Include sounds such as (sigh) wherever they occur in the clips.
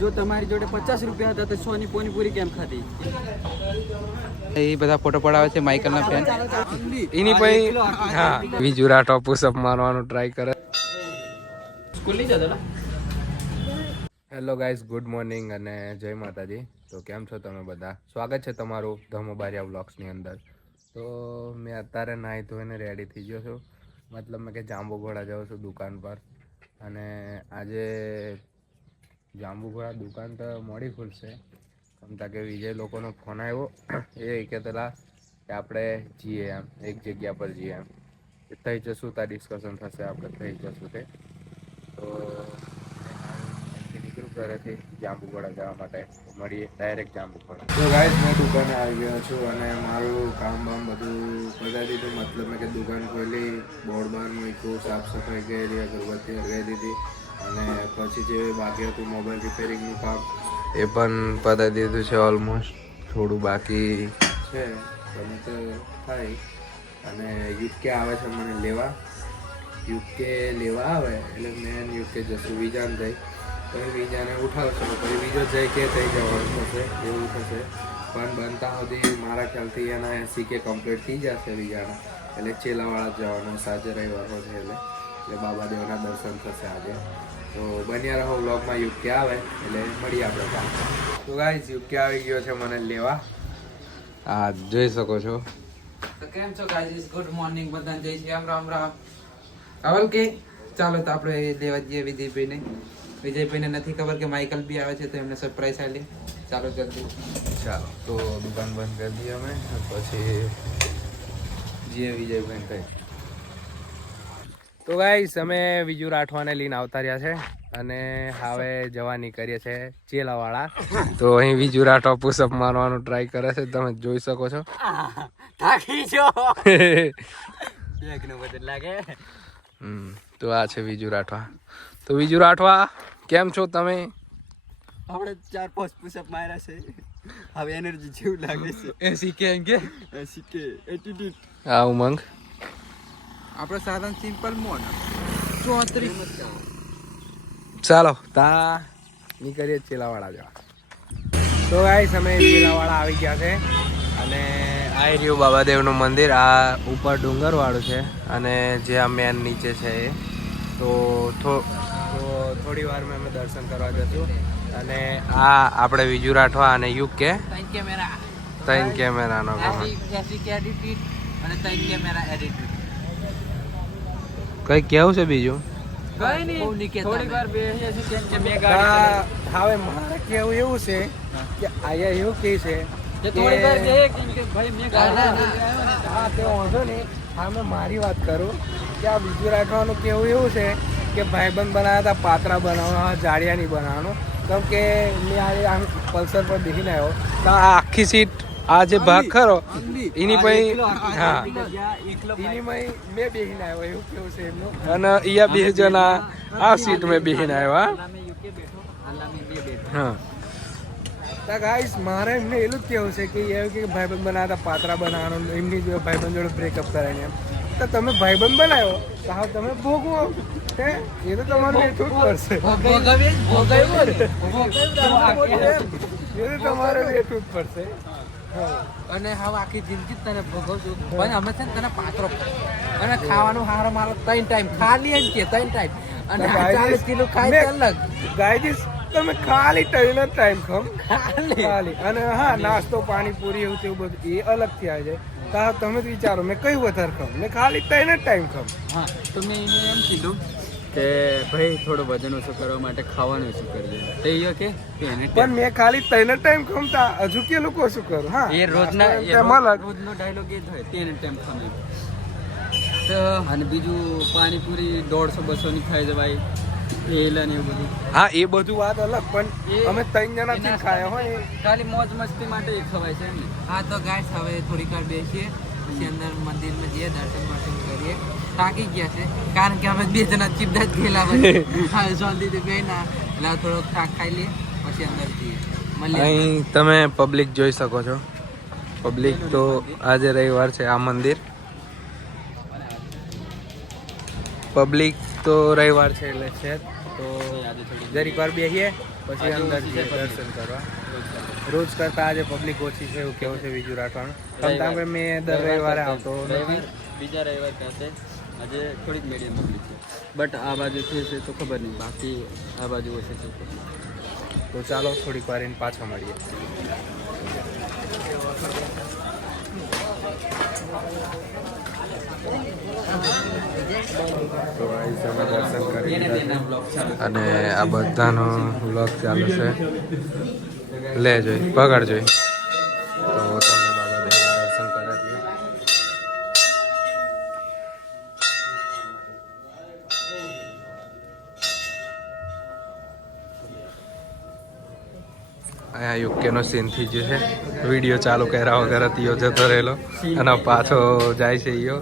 જો તમારી જોડે પચાસ રૂપિયા હતા તો સોની પોનીપુરી કેમ ખાધી? એ બધા ફોટો પડાવે છે માઇકલના ફેન એની પછી હા વિજુરા ટોપ પુશઅપ મારવાનું ટ્રાય કરે. સ્કૂલ નહીં જતા હેલો ગાઈઝ ગુડ મોર્નિંગ અને જય માતાજી. તો કેમ છો તમે બધા? સ્વાગત છે તમારું ધમોબારિયા વ્લોગ્સની અંદર. તો મેં અત્યારે નાહી ધોઈને રેડી થઈ ગયો છું. મતલબ મેં કે જાંબુ ઘોડા જાઉં છું દુકાન પર. અને આજે જાંબુ ઘોડા દુકાન તો મોડી ખુલશે. સમતા કે વિજય લોકોનો ફોન આવ્યો. એ કહેતેલા કે આપણે જઈએ એમ, એક જગ્યા પર જઈએ એમ. થઈ જશું ત્યાં ડિસ્કશન થશે, આપણે થઈ જશું તે. તો નીકળું ઘરેથી જાંબુઘોડા જવા માટે. મળીએ ડાયરેક્ટ જાંબુઘોડા તો ગાઈસ મેં દુકાને આવી ગયો છું અને મારું કામ બામ બધું પતાવી દીધું. મતલબ મેં કે દુકાન ખોલી બોર્ડ બાર મૂક્યું, સાફ સફાઈ કરી, અગરબત્તી લગાવી દીધી. અને પછી જે બાકી હતું મોબાઈલ રિપેરિંગનું કામ. એ પણ પતાવી દીધું છે ઓલમોસ્ટ થોડું બાકી છે તમે તો થાય. અને યુકે આવે છે મને લેવા. યુકે લેવા આવે એટલે મેન યુકે જશું. વિજાન જઈ પછી વિજાને ઉઠાવશો પછી બીજો જઈ કે થઈ જવાનું થશે એવું થશે. પણ બનતા સુધી મારા ખ્યાલથી એના એસી કે કમ્પ્લીટ થઈ જશે વિજાના. એટલે ચેલાવાળા જ જવાનું સાંજે રવિવાર છે એટલે. એટલે બાબાદેવના દર્શન થશે આજે. તો બન્યા રહો વ્લોગમાં યુકે આવે એટલે મળીએ આપણે તો ગાઈઝ યુકે આવી ગયો છે મને લેવા. હા જોઈ શકો છો. તો કેમ છો ગાઈઝ ગુડ મોર્નિંગ બધાને જય શ્રી રામ રામ રામ. અવલ કે? ચાલો તો આપણે લેવા જઈએ વિજયભાઈને. વિજયભાઈને નથી ખબર કે માઇકલ બી આવે છે તો એમને સરપ્રાઈઝ આપી ચાલો જલ્દી. ચાલો તો દુકાન બંધ કરી દઈએ અમે પછી જે વિજયભાઈ કહે તો ગાઈસ અમે બીજુ રાઠવાને લઈને આવતા રહ્યા છે અને હવે જવાની કરીએ છે ચેલાવાળા. તો અહીં બીજુ રાઠવા પુશઅપ મારવાનું ટ્રાય કરે છે તમે જોઈ શકો છો. થાકી જો (laughs) બદલ લાગે. હમ તો આ છે બીજુ રાઠવા. તો બીજુ રાઠવા કેમ છો તમે? આપણે ચાર પાંચ પુશઅપ માર્યા છે. હવે એનર્જી જેવું લાગે છે. એસી કે કે? એસી કે એટીટ્યુડ આ ઉમંગ. આપણે સાધન સિમ્પલ મોડ ચોત્રીસ. ચાલો તા નીકળીએ ચેલાવાળા જવા. તો ગાઈસ અમે ચેલાવાળા આવી ગયા છે. અને આ રહ્યું બાબાદેવનું મંદિર. આ ઉપર ડુંગરવાળું છે અને જે આ મેન નીચે છે એ. તો થો- તો થોડી વારમાં અમે દર્શન કરવા જશું. અને આ આપણે બીજું રાઠવા અને યુકે. ત્રણ કેમેરા. ત્રણ કેમેરાનો કે અને ત્રણ કેમેરા એડિટેડ. કઈ કેવું છે બીજું? કઈ નહીં થોડી વાર બેસીએ છીએ કેમ કે બે ગાડી હવે મારે કેવું એવું છે કે આયા એવું કે છે કે થોડી વાર જઈએ કેમ કે ભાઈ મેં ગાડી હા તે વાંધો નહીં. હા મેં મારી વાત કરું કે આ બીજું રાખવાનું કેવું એવું છે કે ભાઈબંધ બનાવ્યા હતા પાતરા બનાવવાના જાડિયા નહીં બનાવવાનું. કેમ કે મેં આ આમ પલ્સર પર બેસીને આવ્યો. તો આ આખી સીટ આ જે ભાગ ખરો એની પછી હા. મેં બેસીને આવ્યો એવું કેવું છે એમનું? અને અહીંયા બે જણા આ સીટ મેં બેહીને આવ્યા હા. તા ગાઈસ મારે એમને એટલું જ કેવું છે કે એવું કે ભાઈબંધ બનાવતા પાત્રા બનાવવાનો એમની જો ભાઈબંધ જોડે બ્રેકઅપ કરાવીને એમ. તો તમે ભાઈબંધ બનાવ્યો તો હા તમે ભોગવો. હે? એ તો તમારે વેઠવું જ પડશે. એ તો તમારે વેઠવું જ પડશે. અને હવે આખી જિંદગી તને ભોગવશું. પણ અમે છે ને તને પાત્રો. અને ખાવાનું હારો મારો ત્રણ ટાઈમ ખાલી એમ કે ત્રણ ટાઈમ અને ચાલીસ કિલો ખાય અલગ. ગાયજીસ તમે ખાલી ત્રણ જ ટાઈમ ખમ. ખાલી. અને હા નાસ્તો પાણી પૂરી એવું તેવું બધું એ અલગથી આવે છે તો તમે વિચારો મેં કયું વધારે ખમ મેં ખાલી ત્રણ જ ટાઈમ ખમ હા તો મેં એને એમ કીધું કે ભાઈ થોડું વજન ઓછું કરવા માટે ખાવાનું ઓછું કરજે? તો એ કે? પણ મેં ખાલી ત્રણ ટાઈમ ખમતા હજુ કે લોકો શું કરો? હા. એ રોજના રોજનો ડાયલોગ એ જ હોય તેને ટાઈમ ખમે તો અને બીજું પાણીપુરી દોઢસો બસો ની ખાઈ જવાય હા એ બધું વાત અલગ પણ અમે ત્રણ જણા થી ખાયા હોય. ખાલી મોજ મસ્તી માટે એ ખવાય છે ને? હા તો ગાય હવે થોડીક વાર બેસીએ પછી અંદર મંદિરમાં જઈએ દર્શન બર્શન કરીએ. થાકી ગયા છે. કારણ કે અમે બે જણા ચીપડા જ ગયેલા પછી (laughs) જલ્દી ગઈ ના. એટલે થોડોક થાક ખાઈ લઈએ પછી અંદર જઈએ અહીં તમે પબ્લિક જોઈ શકો છો. પબ્લિક તો આજે રવિવાર છે આ મંદિર. પબ્લિક તો રવિવાર છે એટલે છે. તો જરીક વાર બેસીએ પછી અંદર. દર્શન કરવા. રોજ કરતા આજે પબ્લિક ઓછી છે એવું કેવું છે બીજું રાખવાનું મેં દર રવિવારે આવતો બીજા રવિવાર કહેશે આજે થોડીક મીડિયમ પબ્લિક છે. બટ આ બાજુ છે તો ખબર નહીં. બાકી આ બાજુ હશે તો તો ચાલો થોડીક વાર એને પાછા મળીએ. અને આ બધાનો વ્લોગ ચાલુ છે. લે જોઈ પગાડ જોઈ. અહીંયા યુકેનો સીનથી જે છે વીડિયો ચાલુ કર્યા વગર તીયો જતો રહેલો. અને પાછો જાય છે ઈયો.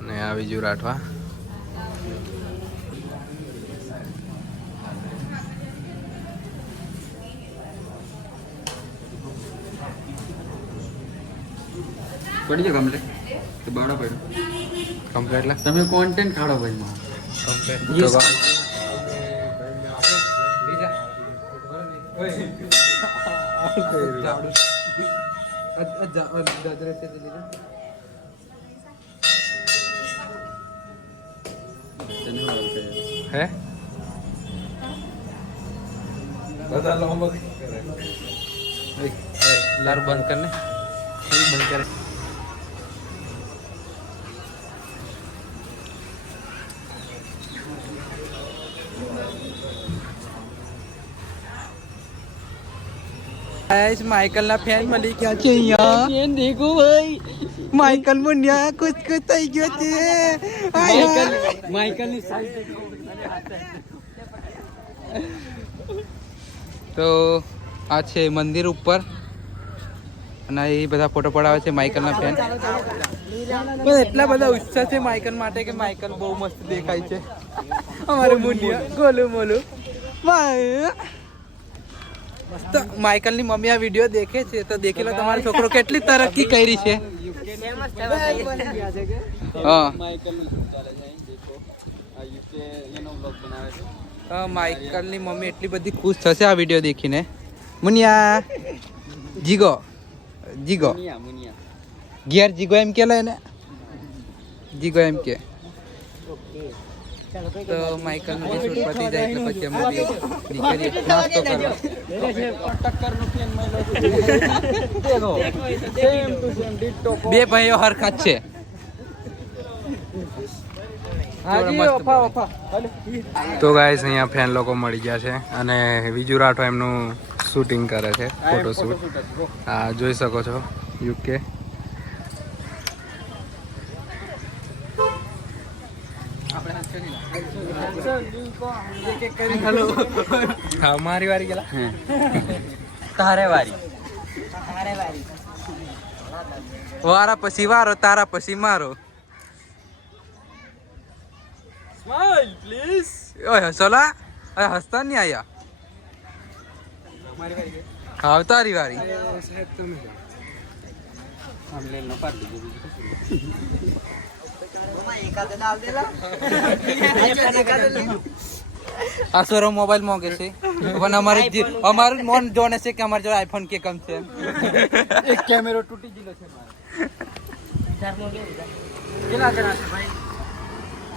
અને આ બીજું રાઠવા. પડી ગયો કમ્પ્લેટ બાવડા પડ્યું? કમ્પ્લીટ તમે કોન્ટેન્ટ ખાડો ભાઈ કમ્પ્લીટ તને શું લાગે છે? लार बंद करने લાર બંધ ગાઈસ માઇકલ ના ફેન મળી ગયા છે અહીંયા ફેન દેખો ભાઈ માઇકલ મુનિયા ખુશ ખુશ થઈ ગયો છે માઇકલ માઇકલની સાઈડ તો આ છે મંદિર ઉપર અને એ બધા ફોટો પડાવે છે માઇકલ ના ફેન એટલા બધા ઉત્સાહ છે માઇકલ માટે કે માઇકલ બહુ મસ્ત દેખાય છે. અમારું મુનિયા ગોલું મોલું. માય વાહ. માઇકલ માઇકલની મમ્મી આ વીડિયો દેખે છે, તો દેખી લો તમારો છોકરો કેટલી તરક્કી કરી છે. માઇકલનું મમ્મી એટલી બધી ખુશ થશે આ વીડિયો દેખીને. મુનિયા, જીગો જીગો. ઘેર જીગો એમ કે ને જીગો એમ કે. તો માઇકલનું જે શૂટ પતી જાય એટલે પછી અમે બે નીકળીએ. નાસ્તો કરવા. ટક્કરનું ફેન મળ્યો દેખો. સેમ ટુ સેમ ડિટ્ટો બે ભાઈઓ હરખા જ છે. હાજી ઓફા ઓફા તો ગાઈસ અહીંયા ફેન લોકો મળી ગયા છે અને બીજું રાઠો એમનું શૂટિંગ કરે છે ફોટો શૂટ હા જોઈ શકો છો યુકે. હા મારી વારી ગયેલા? તારે વારી વારા પછી વારો તારા પછી મારો. સ્માઈલ પ્લીઝ ઓય હસોલા. હસતા નહીં આયા. મારી વારી તારી વારી. આ સોરો મોબાઈલ મોગે છે. પણ અમારે જે- અમારું મન જોને છે કે અમારી જોડે આઈફોન કે કમ છે. એક કેમેરો તૂટી ગયેલો છે મારો. કેટલા જણા છે ભાઈ?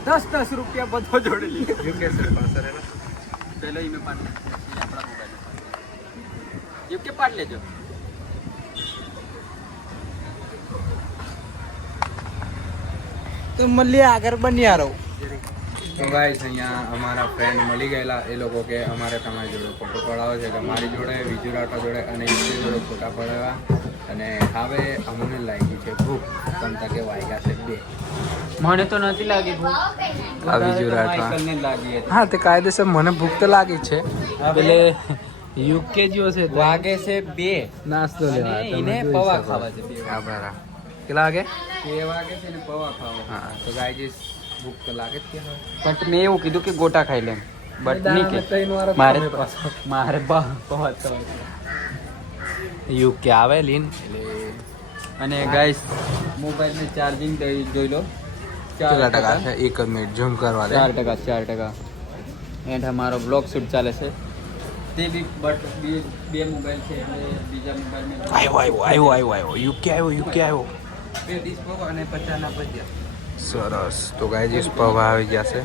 દસ દસ રૂપિયા બધો જોડી લીધો યુકે સર પાસે રહેલા પેલો ઈ મેં પાડ આપણા મોબાઈલ યુકે પાડ લેજો. તો મળીએ આગળ બન્યા રહો. તો ગાઈસ અહીંયા અમારા ફ્રેન્ડ મળી ગયેલા. એ લોકો કે અમારે તમારી જોડે ફોટો પડાવો છે. કે મારી જોડે બીજું રાઠવા જોડે અને ઈશ્વર જોડે ફોટા પડાવ્યા. અને હવે અમને લાગી છે ભૂખ. તમતા કે વાગ્યા છે બે. મને તો નથી લાગી આ બીજું રાઠવા લાગી હા તે કાયદેસર મને ભૂખ તો લાગી જ છે એટલે યુકે જેવો છે વાગે છે બે. નાસ્તો લેવા. એને પવા ખાવા છે બે કેટલા વાગે? બે વાગે છે ને પવા ખાવા. હા. તો ગાઈસ ભૂખ તો લાગે જ કે બટ મેં એવું કીધું કે ગોટા ખાઈ લેમ. બટ નહીં કે. મારે. મારે બા જ યુકે આવે લીન? એટલે અને ગાઈસ મોબાઈલની ચાર્જિંગ જોઈ લો. ચાર કેટલા ટકા છે? એક મિનિટ ઝૂમ કરવા દે. ચાર ટકા ચાર ટકા. એન્ડ અમારો બ્લોગ શૂટ ચાલે છે. તે બી બટ બે બે મોબાઈલ છે એટલે બીજા મોબાઈલમાં આવ્યો આવ્યો આવ્યો આવ્યો આવ્યો યુકે આવ્યો યુકે આવ્યો બે ડીશ અને પચાસના ભજીયા સરસ. તો ગાઈજીસ પૌવા આવી જશે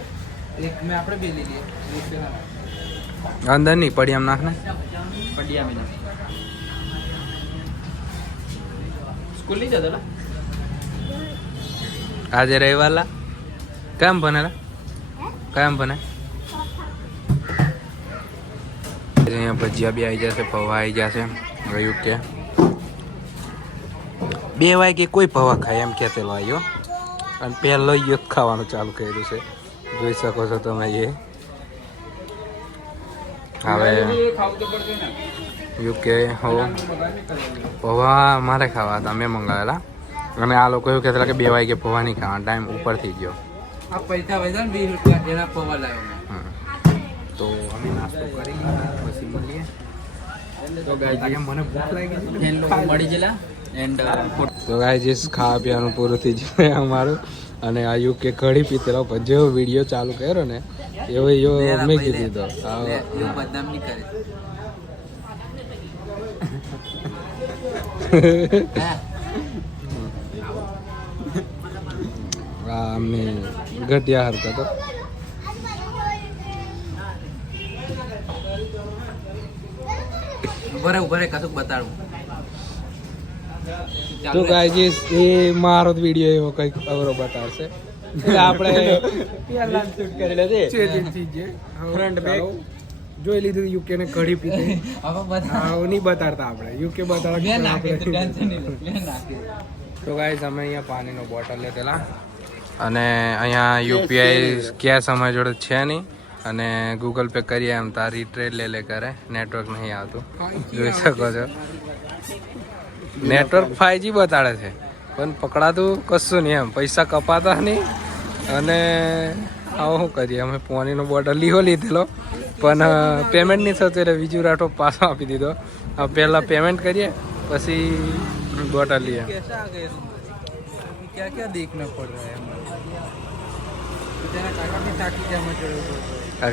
એક મેં આપણે બે લઈ લઈએ. અંદર નહીં પડી આમ નાખ ને પડિયા મિલા સ્કૂલ નહીં જતો ને આજે રહેવાલા કેમ ભણેલા? કેમ ભણે? અહીંયા ભજીયા બી આવી જશે પૌવા આવી જશે. રહ્યું કે? બે વાગે કોઈ પૌવા ખાય એમ કહેતેલો આવ્યો અને પહેલો યુદ્ધ ખાવાનું ચાલુ કર્યું છે. જોઈ શકો છો તમે એ. હવે યુકે હો. પૌવા મારે ખાવા હતા મેં મંગાવેલા. અને આ લોકો એવું કહેતા કે બે વાગે પૌવા નહીં ખાવા ટાઈમ ઉપર થઈ ગયો. તો અમે નાસ્તો કરી પછી મળીએ. તો મને ભૂખ લાગી છે. એન લોકો મળી ગયેલા. એન્ડ તો ગાઈજીસ ખાવા પીવાનું પૂરું થઈ જાય અમારું. અને આ યુકે કઢી પીતેલો પણ જેવો વીડિયો ચાલુ કર્યો ને એવો એવો મેં કીધી તો ઘટિયા હરકતો ઉભરે ઉભરે કશું રહે, બતાડું. તો ગાઈજીસ એ મારો વીડિયો એવો કંઈક અવરો બતાવશે. આપણે પહેલા શૂટ કરેલો છે. ફ્રન્ટ બેક જોઈ લીધું યુકે ને કઢી પીધી. (laughs) હવે નહીં બતાડતા આપણે. યુકે બતાડતા. તો ગાઈસ અમે અહીંયા પાણીનો બોટલ લીધેલા. અને અહીંયા યુપીઆઈ કેશ અમારી જોડે છે નહીં? અને ગૂગલ પે કરીએ એમ તારી ટ્રેડ લે લે કરે. નેટવર્ક નહીં આવતું. જોઈ શકો છો. નેટવર્ક ફાઈવજી બતાડે છે. પણ પકડાતું કશું નહીં એમ. પૈસા કપાતા નહીં. અને આવો શું કરીએ? અમે પોનીનો બોટલ લીહો લીધેલો. પણ પેમેન્ટ નહીં થતું એટલે બીજું રાઠો પાછો આપી દીધો. પહેલાં પેમેન્ટ કરીએ પછી બોટલ લઈએ.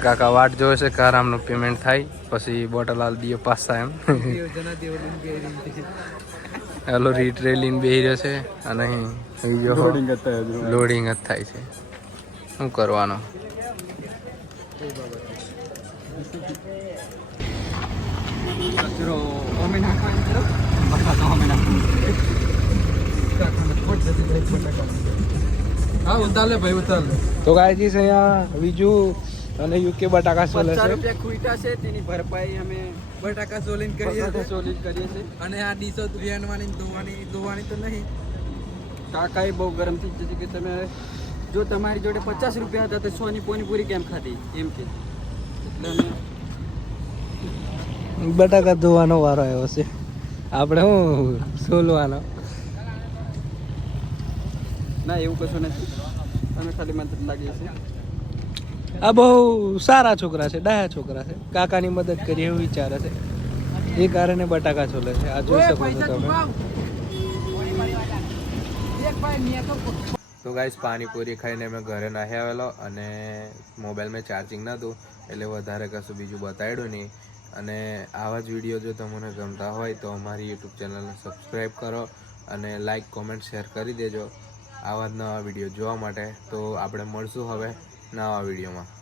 કાકા વાટ જોવે છે કે આરામનું પેમેન્ટ થાય પછી બોટલ આલ દીયો પાસ થાય એમ હેલો રીટ રેલીને બેહી રહ્યો છે અને અહીં લોડિંગ જ થાય છે. શું કરવાનો? તો કાય છે અહીંયા બીજું અને યુકે બટાકા સોલે છે. રૂપિયા ખૂટ્યા છે તેની ભરપાઈ અમે બટાકા સોલીન કરીએ છીએ. સોલિડ કરીએ છીએ. અને આ ડીશો ધોવાની ધોવાની ધોવાની તો નહીં. કાકાએ બહુ ગરમ થઈ જશે કે તમે જો તમારી જોડે પચાસ રૂપિયા હતા તો સોની પોની પૂરી કેમ ખાધી? એમ કે. બટાકા ધોવાનો વારો આવ્યો છે. આપણે હું સોલવાનો? ના એવું કશું નથી. તમે ખાલી મંત્ર લાગીએ છીએ. આ બહુ સારા છોકરા છે ડાયા છોકરા છે. કાકાની મદદ કરીએ એવું વિચારે છે. એ કારણે બટાકા છોલે છે. આ જોઈ શકો છો તમે. તો ગાઈસ પાણીપુરી ખાઈને મેં ઘરે નાહી આવેલો અને મોબાઈલમાં ચાર્જિંગ નહોતું એટલે વધારે કશું બીજું બતાવ્યું નહીં. અને આવા જ વીડિયો જો તમને ગમતા હોય તો અમારી યુટ્યુબ ચેનલને સબસ્ક્રાઈબ કરો અને લાઈક કોમેન્ટ શેર કરી દેજો. આવા જ નવા વીડિયો જોવા માટે. તો આપણે મળશું હવે. નવા વિડીયોમાં.